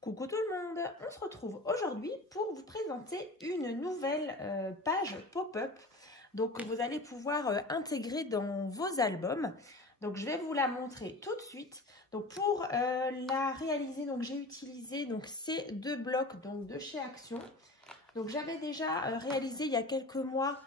Coucou tout le monde, on se retrouve aujourd'hui pour vous présenter une nouvelle page pop-up donc vous allez pouvoir intégrer dans vos albums. Donc je vais vous la montrer tout de suite. Donc pour la réaliser, donc j'ai utilisé donc ces deux blocs donc de chez Action. Donc j'avais déjà réalisé il y a quelques mois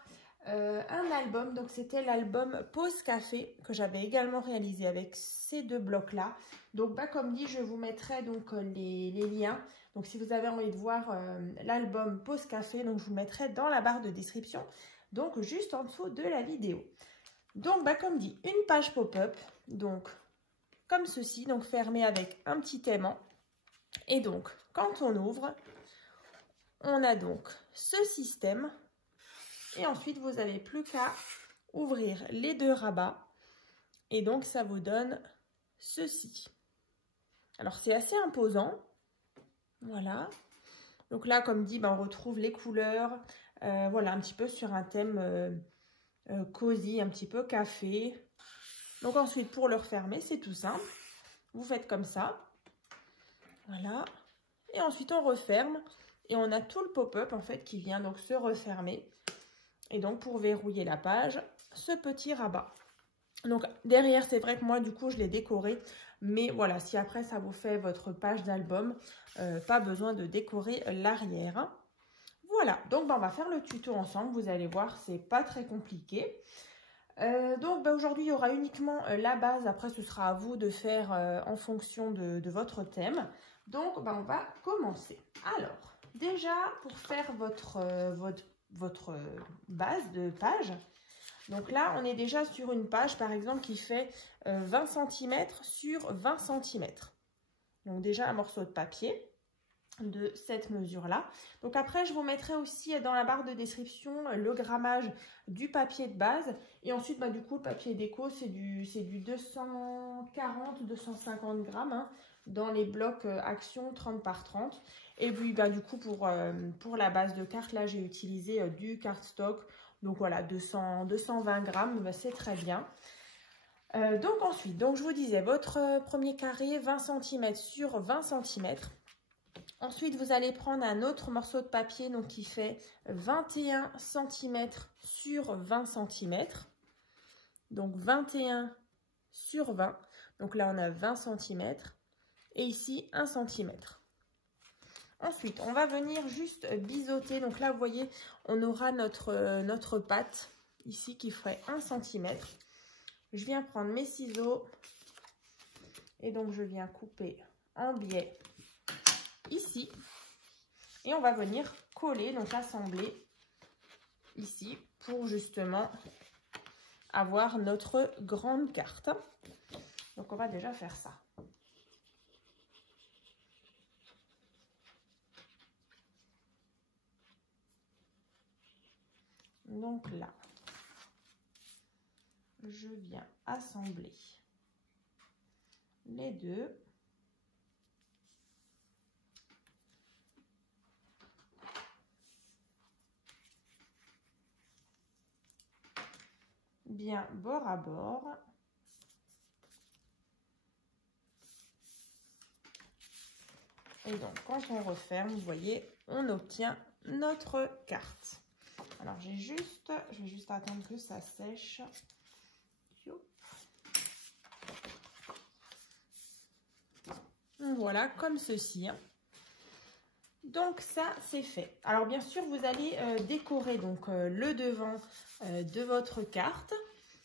un album, donc c'était l'album Pause Café que j'avais également réalisé avec ces deux blocs là. Donc comme dit, je vous mettrai donc les liens. Donc si vous avez envie de voir l'album Pause Café, donc je vous mettrai dans la barre de description, donc juste en dessous de la vidéo. Donc comme dit, une page pop-up, donc comme ceci, donc fermée avec un petit aimant. Et donc quand on ouvre, on a donc ce système. Et ensuite, vous n'avez plus qu'à ouvrir les deux rabats. Et donc, ça vous donne ceci. Alors, c'est assez imposant. Voilà. Donc là, comme dit, on retrouve les couleurs. Voilà, un petit peu sur un thème cosy, un petit peu café. Donc ensuite, pour le refermer, c'est tout simple. Vous faites comme ça. Voilà. Et ensuite, on referme. Et on a tout le pop-up, en fait, qui vient donc se refermer. Et donc, pour verrouiller la page, ce petit rabat. Donc, derrière, c'est vrai que moi, du coup, je l'ai décoré. Mais voilà, si après, ça vous fait votre page d'album, pas besoin de décorer l'arrière. Voilà, donc on va faire le tuto ensemble. Vous allez voir, c'est pas très compliqué. Donc, aujourd'hui, il y aura uniquement la base. Après, ce sera à vous de faire en fonction de votre thème. Donc, on va commencer. Alors, déjà, pour faire votre base de page. Donc là, on est déjà sur une page, par exemple, qui fait 20 cm sur 20 cm. Donc déjà, un morceau de papier de cette mesure-là. Donc après, je vous mettrai aussi dans la barre de description le grammage du papier de base. Et ensuite, du coup, le papier déco, c'est du 240-250 grammes hein, dans les blocs Action 30 par 30. Et puis, du coup, pour la base de carte, là, j'ai utilisé du cardstock. Donc, voilà, 220 grammes, c'est très bien. Donc, ensuite, je vous disais, votre premier carré, 20 cm sur 20 cm. Ensuite, vous allez prendre un autre morceau de papier donc qui fait 21 cm sur 20 cm. Donc, 21 sur 20. Donc là, on a 20 cm. Et ici, 1 cm. Ensuite, on va venir juste biseauter. Donc là, vous voyez, on aura notre pâte ici qui ferait 1 cm. Je viens prendre mes ciseaux. Et donc, je viens couper en biais ici. Et on va venir coller, donc assembler ici pour justement avoir notre grande carte. Donc, on va déjà faire ça. Donc là, je viens assembler les deux. Bien bord à bord. Et donc, quand on referme, vous voyez, on obtient notre carte. Alors, je vais juste attendre que ça sèche. Voilà, comme ceci. Donc, ça, c'est fait. Alors, bien sûr, vous allez décorer donc le devant de votre carte.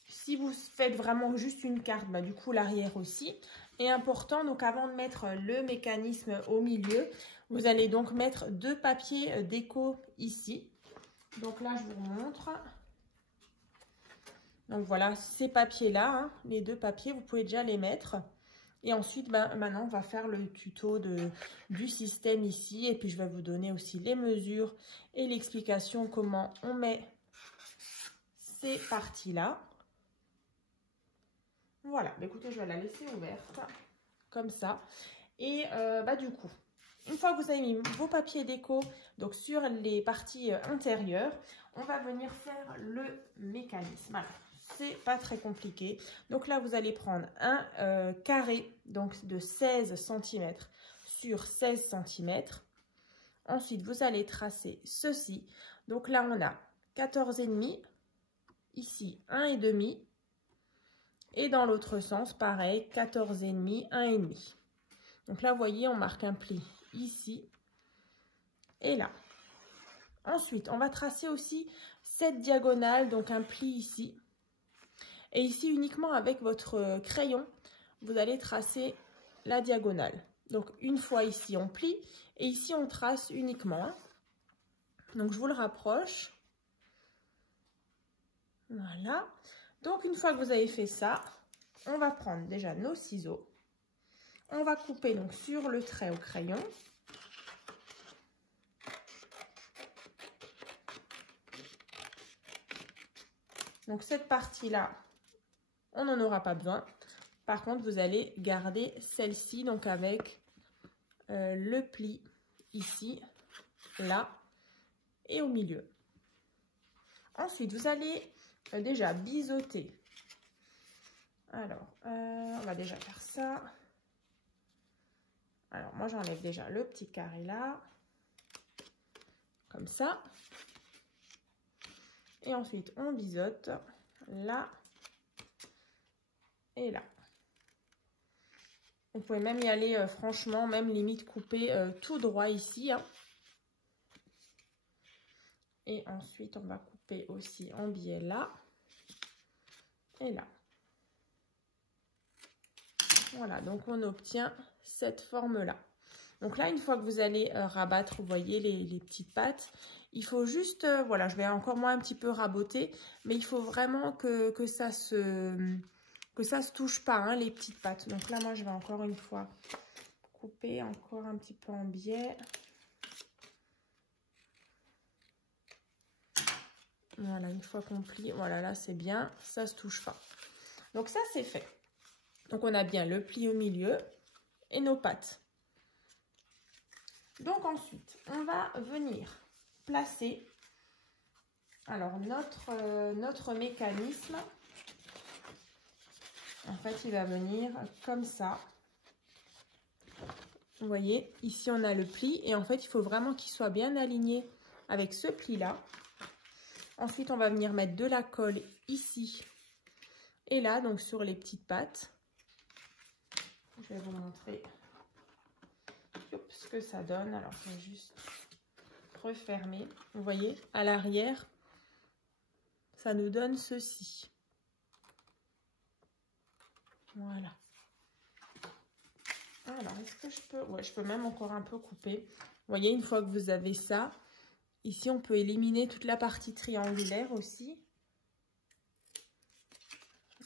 Si vous faites vraiment juste une carte, du coup, l'arrière aussi. Et important, donc avant de mettre le mécanisme au milieu, vous allez donc mettre deux papiers déco ici. Donc là, je vous montre. Donc voilà, ces papiers-là, les deux papiers, vous pouvez déjà les mettre. Et ensuite, maintenant, on va faire le tuto du système ici. Et puis, je vais vous donner aussi les mesures et l'explication comment on met ces parties-là. Voilà, écoutez, je vais la laisser ouverte, comme ça. Et du coup, une fois que vous avez mis vos papiers déco donc sur les parties intérieures, on va venir faire le mécanisme. Alors, c'est pas très compliqué. Donc là, vous allez prendre un carré donc de 16 cm sur 16 cm. Ensuite, vous allez tracer ceci. Donc là, on a 14,5, ici 1,5. Et dans l'autre sens, pareil, 14,5, 1,5. Donc là, vous voyez, on marque un pli ici et là. Ensuite, on va tracer aussi cette diagonale, donc un pli ici. Et ici, uniquement avec votre crayon, vous allez tracer la diagonale. Donc, une fois ici, on plie et ici, on trace uniquement. Donc, je vous le rapproche. Voilà. Donc, une fois que vous avez fait ça, on va prendre déjà nos ciseaux. On va couper donc sur le trait au crayon. Donc, cette partie-là, on n'en aura pas besoin. Par contre, vous allez garder celle-ci, donc avec le pli ici, là et au milieu. Ensuite, vous allez déjà biseauter. Alors, on va déjà faire ça. Alors, moi, j'enlève déjà le petit carré là, comme ça. Et ensuite, on biseaute là et là. Vous pouvez même y aller, franchement, même limite couper tout droit ici. Hein. Et ensuite, on va couper aussi en biais là et là. Voilà, donc on obtient cette forme-là. Donc là, une fois que vous allez rabattre, vous voyez les petites pattes, il faut juste, voilà, je vais encore moi un petit peu raboter, mais il faut vraiment que ça se touche pas, hein, les petites pattes. Donc là, moi, je vais encore une fois couper encore un petit peu en biais. Voilà, une fois qu'on plie, voilà, là, c'est bien, ça se touche pas. Donc ça, c'est fait. Donc, on a bien le pli au milieu et nos pattes. Donc, ensuite, on va venir placer alors notre mécanisme. En fait, il va venir comme ça. Vous voyez, ici, on a le pli. Et en fait, il faut vraiment qu'il soit bien aligné avec ce pli-là. Ensuite, on va venir mettre de la colle ici et là, donc sur les petites pattes. Je vais vous montrer ce que ça donne. Alors, je vais juste refermer. Vous voyez, à l'arrière, ça nous donne ceci. Voilà. Alors, est-ce que je peux... Ouais, je peux même encore un peu couper. Vous voyez, une fois que vous avez ça, ici, on peut éliminer toute la partie triangulaire aussi.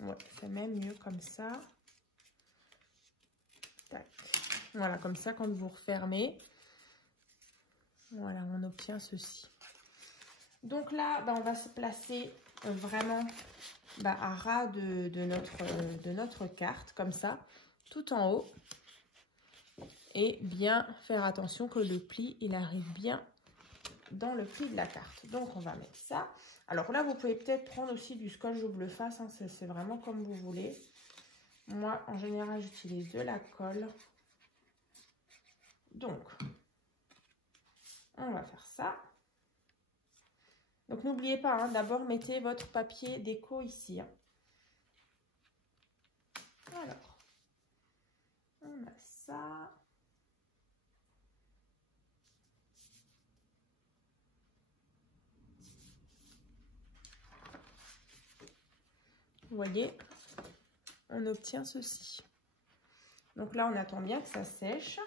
Ouais, c'est même mieux comme ça. Tac. Voilà, comme ça, quand vous refermez, voilà, on obtient ceci. Donc là, on va se placer vraiment à ras de notre carte, comme ça, tout en haut. Et bien faire attention que le pli, il arrive bien dans le pli de la carte. Donc, on va mettre ça. Alors là, vous pouvez peut-être prendre aussi du scotch double face, hein, c'est vraiment comme vous voulez. Moi, en général, j'utilise de la colle. Donc, on va faire ça. Donc, n'oubliez pas, hein, d'abord, mettez votre papier déco ici. Hein. Alors, on a ça. Vous voyez, on obtient ceci. Donc là, on attend bien que ça sèche.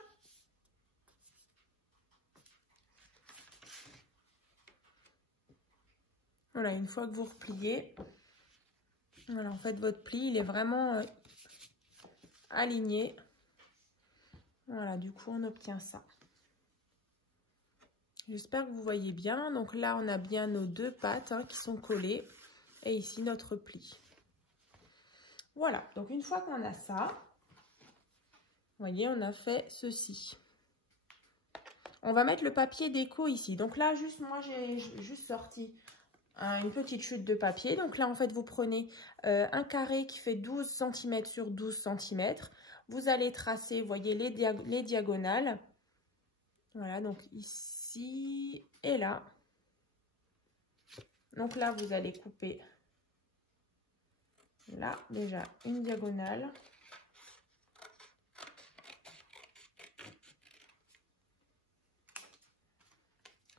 Voilà, une fois que vous repliez, voilà, en fait, votre pli, il est vraiment aligné. Voilà, du coup, on obtient ça. J'espère que vous voyez bien. Donc là, on a bien nos deux pattes hein, qui sont collées. Et ici, notre pli. Voilà, donc une fois qu'on a ça, vous voyez, on a fait ceci. On va mettre le papier déco ici. Donc là, juste moi, j'ai juste sorti une petite chute de papier. Donc là, en fait, vous prenez un carré qui fait 12 cm sur 12 cm. vous allez tracer, vous voyez, les diagonales. Voilà, donc ici et là. Donc là, vous allez couper là, déjà, une diagonale.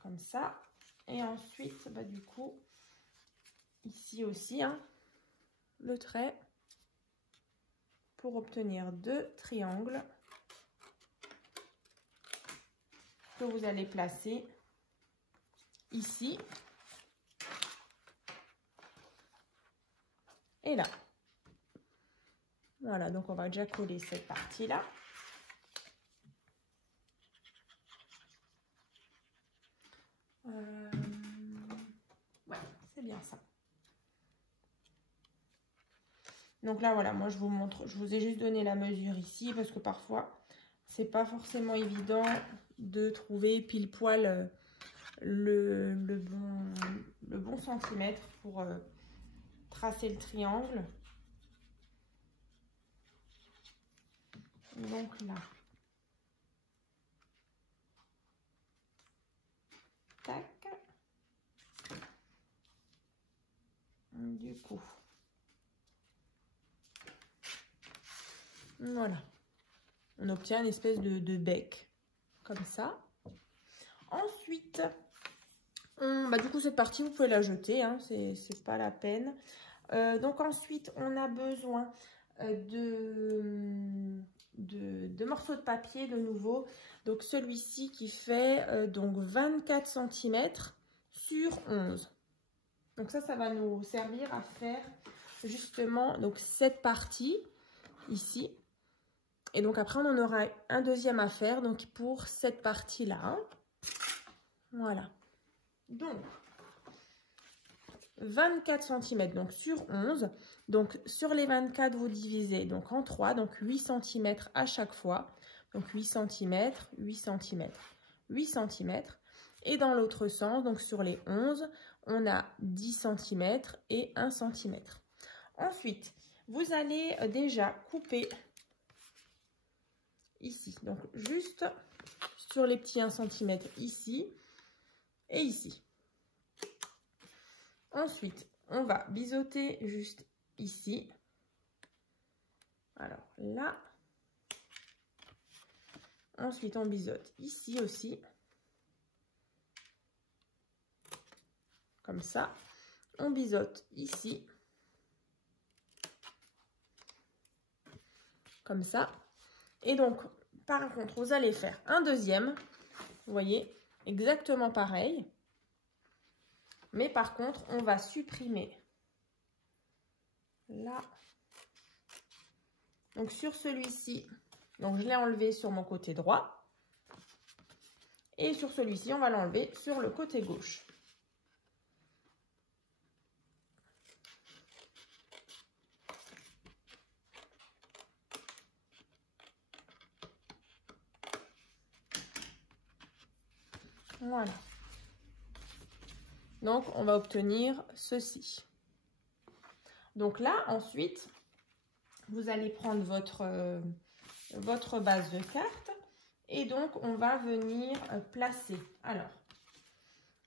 Comme ça. Et ensuite, bah, du coup, ici aussi, hein, le trait pour obtenir 2 triangles que vous allez placer ici et là. Voilà, donc on va déjà coller cette partie-là. Ouais, c'est bien ça. Donc là, voilà, moi je vous montre, je vous ai juste donné la mesure ici parce que parfois, c'est pas forcément évident de trouver pile poil le bon centimètre pour tracer le triangle. Donc là, tac. Du coup, voilà. On obtient une espèce de bec, comme ça. Ensuite, bah, du coup, cette partie, vous pouvez la jeter, hein, c'est pas la peine. Donc ensuite, on a besoin de morceaux de papier de nouveau. Donc celui-ci qui fait donc 24 cm sur 11. Donc ça va nous servir à faire justement donc cette partie ici. Et donc après, on en aura un deuxième à faire donc pour cette partie-là. Hein. Voilà. Donc, 24 cm donc sur 11. Donc, sur les 24, vous divisez donc en 3. Donc, 8 cm à chaque fois. Donc, 8 cm, 8 cm, 8 cm. Et dans l'autre sens, donc sur les 11, on a 10 cm et 1 cm. Ensuite, vous allez déjà couper ici. Donc, juste sur les petits 1 cm ici et ici. Ensuite, on va biseauter juste ici. Alors là. Ensuite, on biseaute ici aussi. Comme ça. On biseaute ici. Comme ça. Et donc, par contre, vous allez faire un deuxième. Vous voyez, exactement pareil. Mais par contre, on va supprimer là. Donc, sur celui-ci, donc je l'ai enlevé sur mon côté droit. Et sur celui-ci, on va l'enlever sur le côté gauche. Voilà. Donc, on va obtenir ceci. Donc là, ensuite, vous allez prendre votre base de carte et donc, on va venir placer. Alors,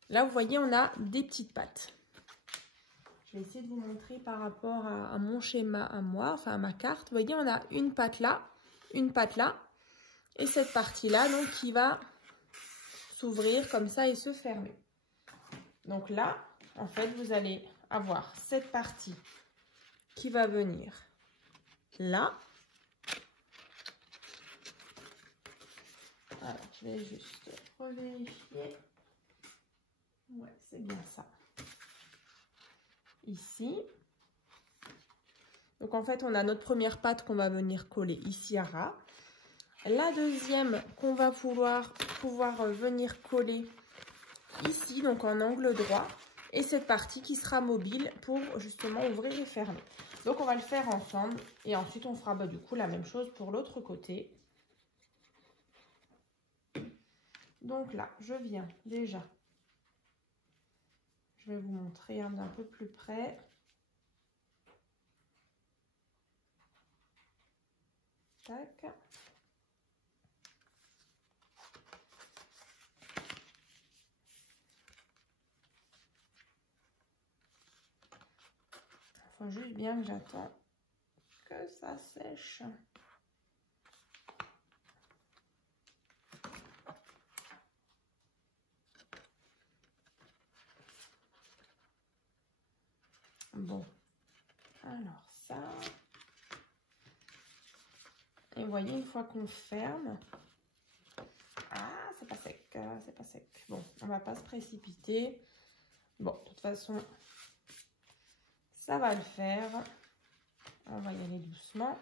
là, vous voyez, on a des petites pattes. Je vais essayer de vous montrer par rapport à mon schéma à moi, enfin à ma carte. Vous voyez, on a une patte là et cette partie-là, donc, qui va s'ouvrir comme ça et se fermer. Donc là, en fait, vous allez avoir cette partie qui va venir là. Alors, je vais juste revérifier. Ouais, c'est bien ça. Ici. Donc, en fait, on a notre première patte qu'on va venir coller ici à ras. La deuxième qu'on va pouvoir venir coller ici, donc en angle droit. Et cette partie qui sera mobile pour justement ouvrir et fermer. Donc, on va le faire ensemble. Et ensuite, on fera du coup la même chose pour l'autre côté. Donc là, je viens déjà. Je vais vous montrer d'un peu plus près. tac. Il faut juste bien que j'attends que ça sèche. Bon, alors ça. Et vous voyez, une fois qu'on ferme, ah, c'est pas sec, c'est pas sec. Bon, on va pas se précipiter. Bon, de toute façon, ça va le faire. On va y aller doucement.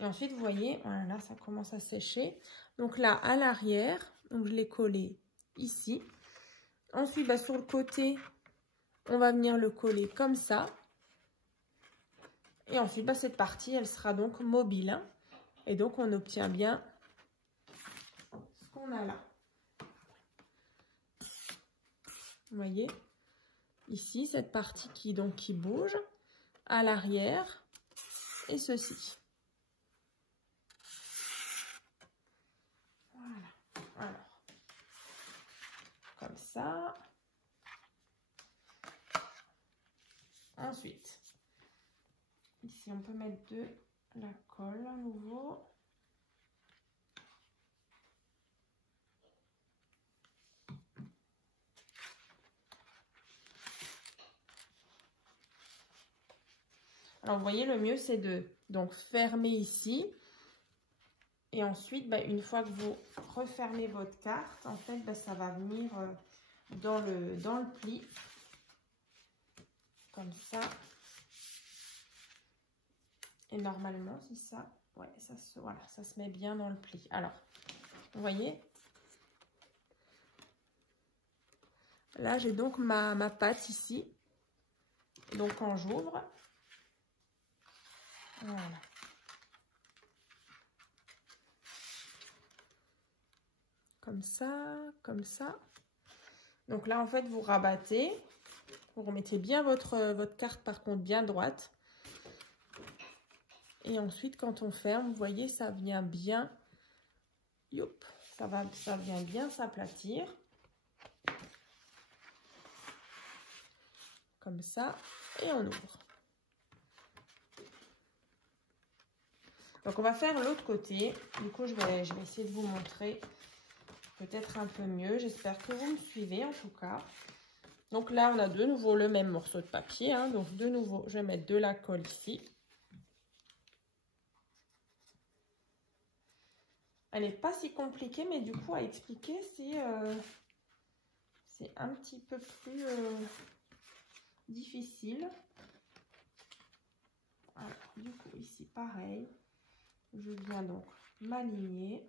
Et ensuite, vous voyez, voilà, ça commence à sécher. Donc là, à l'arrière, donc je l'ai collé ici. Ensuite, bah, sur le côté, on va venir le coller comme ça. Et ensuite, bah, cette partie, elle sera donc mobile. Hein. Et donc, on obtient bien ce qu'on a là. Vous voyez, ici, cette partie qui bouge à l'arrière et ceci. Voilà. Alors, comme ça. Ensuite, ici, on peut mettre de la colle à nouveau. Alors, vous voyez, le mieux, c'est de donc fermer ici. Et ensuite, bah, une fois que vous refermez votre carte, en fait, bah, ça va venir dans le pli. Comme ça. Et normalement, c'est ça. Ouais, voilà, ça se met bien dans le pli. Alors, vous voyez, là, j'ai donc ma pâte ici. Donc, quand j'ouvre, voilà. Comme ça, comme ça. Donc là, en fait, vous rabattez. Vous remettez bien votre carte, par contre, bien droite. Et ensuite, quand on ferme, vous voyez, ça vient bien. Youp, ça vient bien s'aplatir. Comme ça. Et on ouvre. Donc, on va faire l'autre côté. Du coup, je vais essayer de vous montrer peut-être un peu mieux. J'espère que vous me suivez, en tout cas. Donc là, on a de nouveau le même morceau de papier. Hein. Donc, de nouveau, je vais mettre de la colle ici. Elle n'est pas si compliquée, mais du coup, à expliquer, c'est un petit peu plus difficile. Alors, du coup, ici, pareil. Je viens donc m'aligner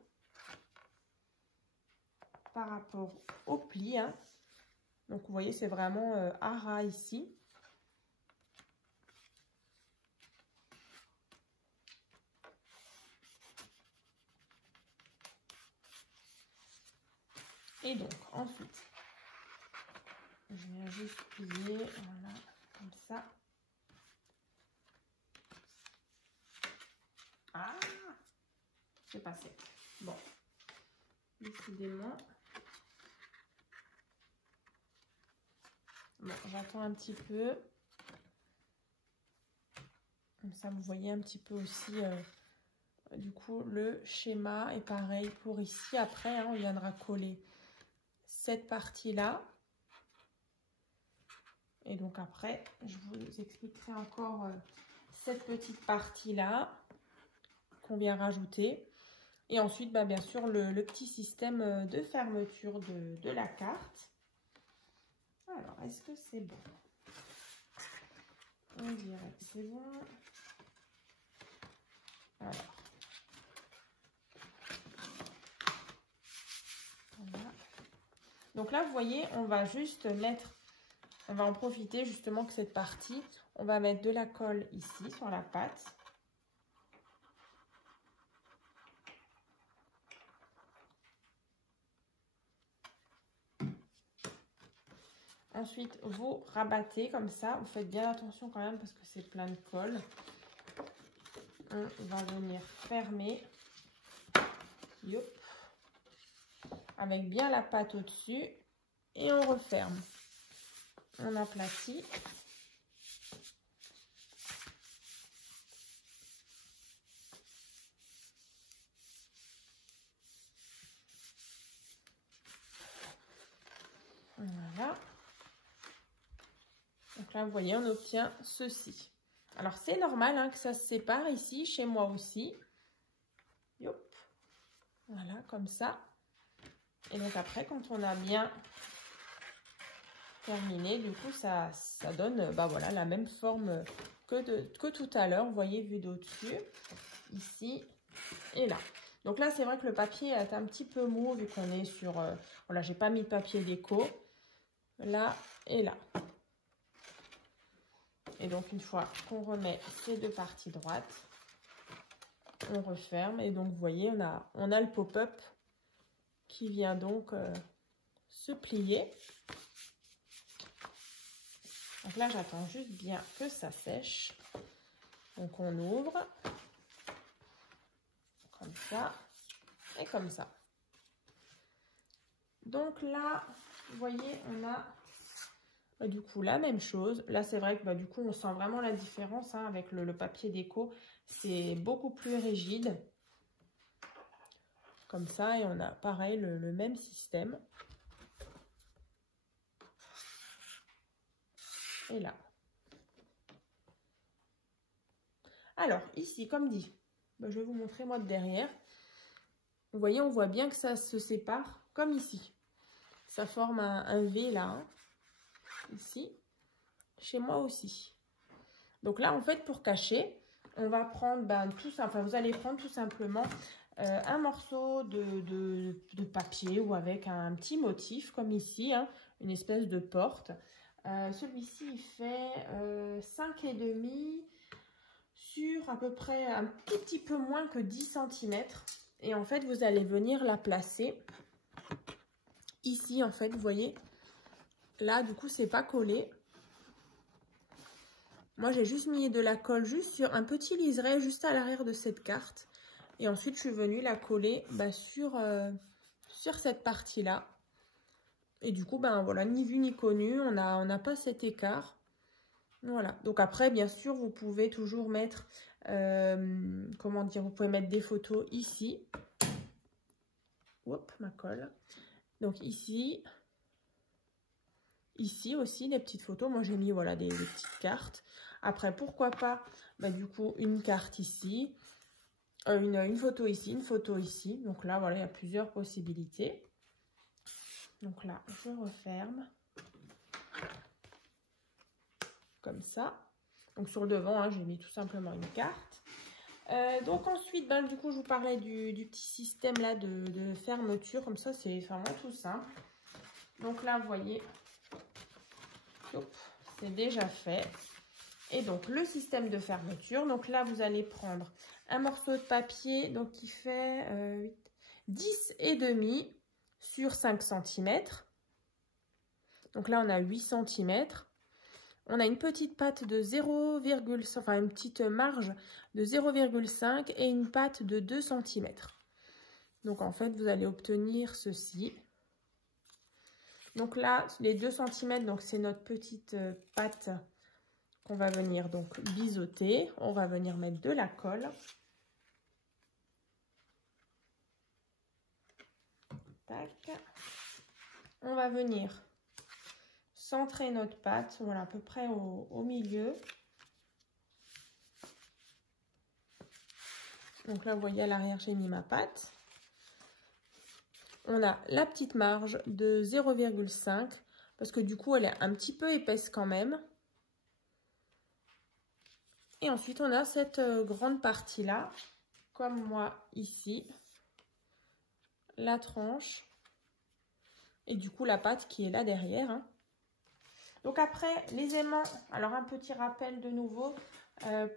par rapport au pli. Hein. Donc, vous voyez, c'est vraiment à ras ici. Et donc, ensuite, je viens juste plier, voilà, comme ça. Ah, c'est passé. Bon, décidément. Bon, j'attends un petit peu. Comme ça, vous voyez un petit peu aussi, du coup, le schéma est pareil pour ici. Après, hein, on viendra coller cette partie-là. Et donc après, je vous expliquerai encore cette petite partie-là qu'on vient rajouter. Et ensuite, bah, bien sûr, le petit système de fermeture de la carte. Alors, est-ce que c'est bon? On dirait que c'est bon. Alors. Voilà. Donc là, vous voyez, on va juste mettre, on va en profiter justement que cette partie, on va mettre de la colle ici sur la pâte. Ensuite, vous rabattez comme ça. Vous faites bien attention quand même parce que c'est plein de colle. On va venir fermer. Yop. Avec bien la pâte au-dessus. Et on referme. On aplatit. Voilà. Donc là, vous voyez, on obtient ceci. Alors, c'est normal hein, que ça se sépare ici, chez moi aussi. Yop. Voilà, comme ça. Et donc après, quand on a bien terminé, du coup, ça donne bah, voilà, la même forme que tout à l'heure. Vous voyez, vu d'au-dessus, ici et là. Donc là, c'est vrai que le papier est un petit peu mou, vu qu'on est sur... voilà, j'ai pas mis de papier déco. Là et là. Et donc, une fois qu'on remet ces deux parties droites, on referme. Et donc, vous voyez, on a le pop-up qui vient donc se plier. Donc là, j'attends juste bien que ça sèche. Donc, on ouvre. Comme ça. Et comme ça. Donc là, vous voyez, on a... du coup, la même chose. Là, c'est vrai que du coup, on sent vraiment la différence hein, avec le papier déco. C'est beaucoup plus rigide. Comme ça, et on a pareil le même système. Et là. Alors, ici, comme dit, je vais vous montrer moi de derrière. Vous voyez, on voit bien que ça se sépare comme ici. Ça forme un V là. Hein. Ici. Chez moi aussi. Donc là, en fait, pour cacher, on va prendre vous allez prendre tout simplement un morceau de papier ou avec un petit motif comme ici, hein, une espèce de porte. Celui-ci, il fait 5,5 sur à peu près un tout petit peu moins que 10 cm. Et en fait, vous allez venir la placer ici, en fait, vous voyez. Là, du coup, c'est pas collé. Moi, j'ai juste mis de la colle juste sur un petit liseré juste à l'arrière de cette carte. Et ensuite, je suis venue la coller sur cette partie-là. Et du coup, voilà, ni vu ni connu, on n'a pas cet écart. Voilà. Donc après, bien sûr, vous pouvez toujours mettre, comment dire, vous pouvez mettre des photos ici. Hop, ma colle. Donc ici. Ici aussi, des petites photos. Moi, j'ai mis, voilà, des petites cartes. Après, pourquoi pas, du coup, une carte ici. Une photo ici, une photo ici. Donc là, voilà, il y a plusieurs possibilités. Donc là, je referme. Comme ça. Donc sur le devant, hein, j'ai mis tout simplement une carte. Donc ensuite, du coup, je vous parlais du petit système là de fermeture. Comme ça, c'est vraiment tout simple. Donc là, vous voyez, c'est déjà fait. Et donc, le système de fermeture. Donc là, vous allez prendre un morceau de papier donc qui fait 10,5 sur 5 cm. Donc là, on a 8 cm. On a une petite patte de 0,5, enfin une petite marge de 0,5 et une patte de 2 cm. Donc en fait, vous allez obtenir ceci. Donc là, les 2 cm, donc c'est notre petite patte qu'on va venir donc biseauter. On va venir mettre de la colle. Tac. On va venir centrer notre pâte, voilà, à peu près au milieu. Donc là, vous voyez, à l'arrière, j'ai mis ma pâte. On a la petite marge de 0,5 parce que du coup, elle est un petit peu épaisse quand même. Et ensuite, on a cette grande partie-là, comme moi ici, la tranche et du coup, la pâte qui est là derrière. Hein. Donc après, les aimants, alors un petit rappel de nouveau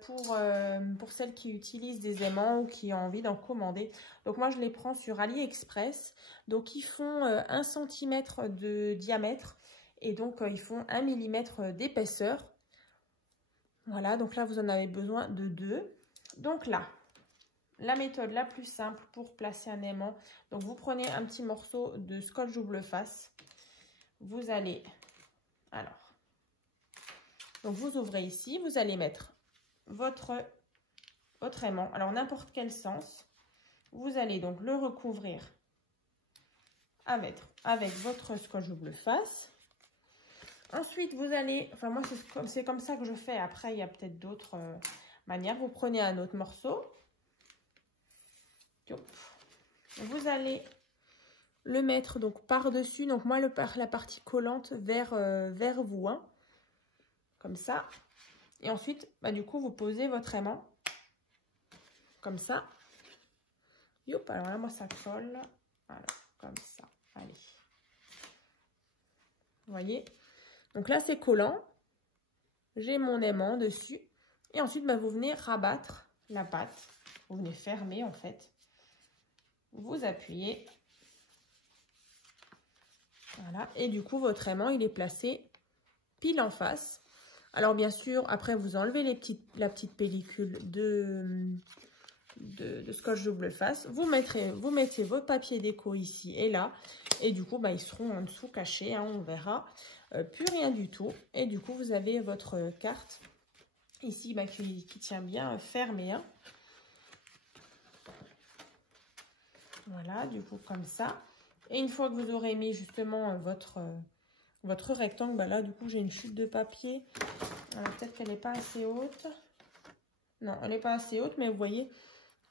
pour celles qui utilisent des aimants ou qui ont envie d'en commander. Donc moi, je les prends sur AliExpress. Donc ils font 1 cm de diamètre Et donc, ils font 1 mm d'épaisseur. Voilà, donc là, vous en avez besoin de 2. Donc là, la méthode la plus simple pour placer un aimant. Donc, vous prenez un petit morceau de scotch double face. Vous allez, alors, donc vous ouvrez ici, vous allez mettre votre aimant. Alors, n'importe quel sens. Vous allez donc le recouvrir avec votre scotch double face. Ensuite, vous allez, enfin moi c'est comme ça que je fais. Après, il y a peut-être d'autres manières. Vous prenez un autre morceau. Vous allez le mettre donc par-dessus. Donc moi, la partie collante vers vous. Hein, comme ça. Et ensuite, bah, du coup, vous posez votre aimant. Comme ça. Youp, alors là, moi, ça colle. Voilà, comme ça. Allez. Vous voyez? Donc là, c'est collant. J'ai mon aimant dessus. Et ensuite, bah, vous venez rabattre la pâte. Vous venez fermer, en fait. Vous appuyez. Voilà. Et du coup, votre aimant, il est placé pile en face. Alors, bien sûr, après, vous enlevez la petite pellicule de scotch double face. Vous mettez votre papier déco ici et là. Et du coup, bah, ils seront en dessous cachés. Hein, on verra. Plus rien du tout. Et du coup, vous avez votre carte ici bah, qui tient bien fermée. Hein. Voilà, du coup, comme ça. Et une fois que vous aurez mis justement votre rectangle, bah là, du coup, j'ai une chute de papier. Peut-être qu'elle n'est pas assez haute. Non, elle n'est pas assez haute, mais vous voyez,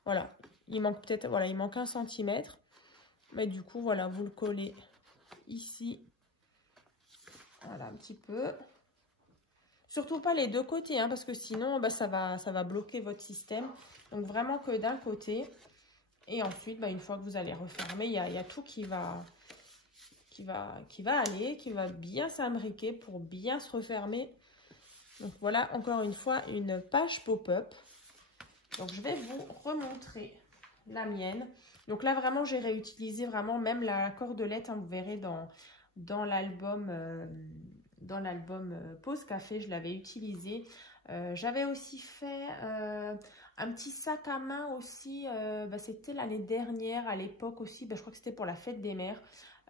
voilà, il manque peut-être, voilà, il manque 1 cm. Mais du coup, voilà, vous le collez ici. Voilà, un petit peu. Surtout pas les deux côtés, hein, parce que sinon, bah, ça va bloquer votre système. Donc, vraiment que d'un côté. Et ensuite, bah, une fois que vous allez refermer, il y a tout qui va aller, qui va bien s'imbriquer pour bien se refermer. Donc, voilà, encore une fois, une page pop-up. Donc, je vais vous remontrer la mienne. Donc là, vraiment, j'ai réutilisé vraiment même la cordelette. Hein, vous verrez dans l'album Pause Café, je l'avais utilisé. J'avais aussi fait un petit sac à main aussi. Bah, c'était l'année dernière, à l'époque aussi. Bah, je crois que c'était pour la fête des mères.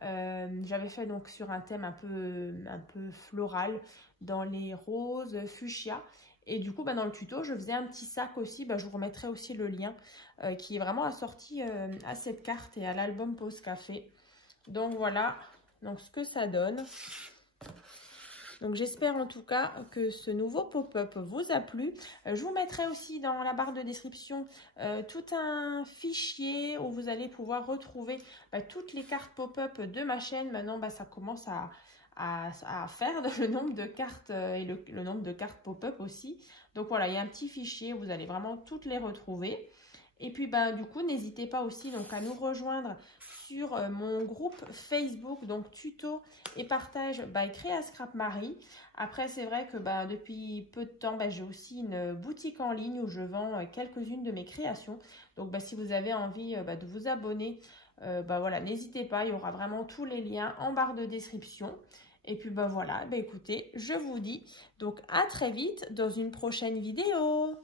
J'avais fait donc sur un thème un peu floral dans les roses fuchsia. Et du coup, bah, dans le tuto, je faisais un petit sac aussi. Bah, je vous remettrai aussi le lien qui est vraiment assorti à cette carte et à l'album Pause Café. Donc voilà, donc ce que ça donne. Donc j'espère en tout cas que ce nouveau pop-up vous a plu. Je vous mettrai aussi dans la barre de description tout un fichier où vous allez pouvoir retrouver toutes les cartes pop-up de ma chaîne. Maintenant, ça commence à faire le nombre de cartes et le nombre de cartes pop-up aussi. Donc voilà, il y a un petit fichier où vous allez vraiment toutes les retrouver. Et puis du coup, n'hésitez pas aussi donc à nous rejoindre sur mon groupe Facebook, donc tuto et partage by Créa Scrap Marie. Après, c'est vrai que depuis peu de temps, j'ai aussi une boutique en ligne où je vends quelques-unes de mes créations. Donc si vous avez envie de vous abonner, voilà, n'hésitez pas, il y aura vraiment tous les liens en barre de description. Et puis voilà, écoutez, je vous dis donc à très vite dans une prochaine vidéo.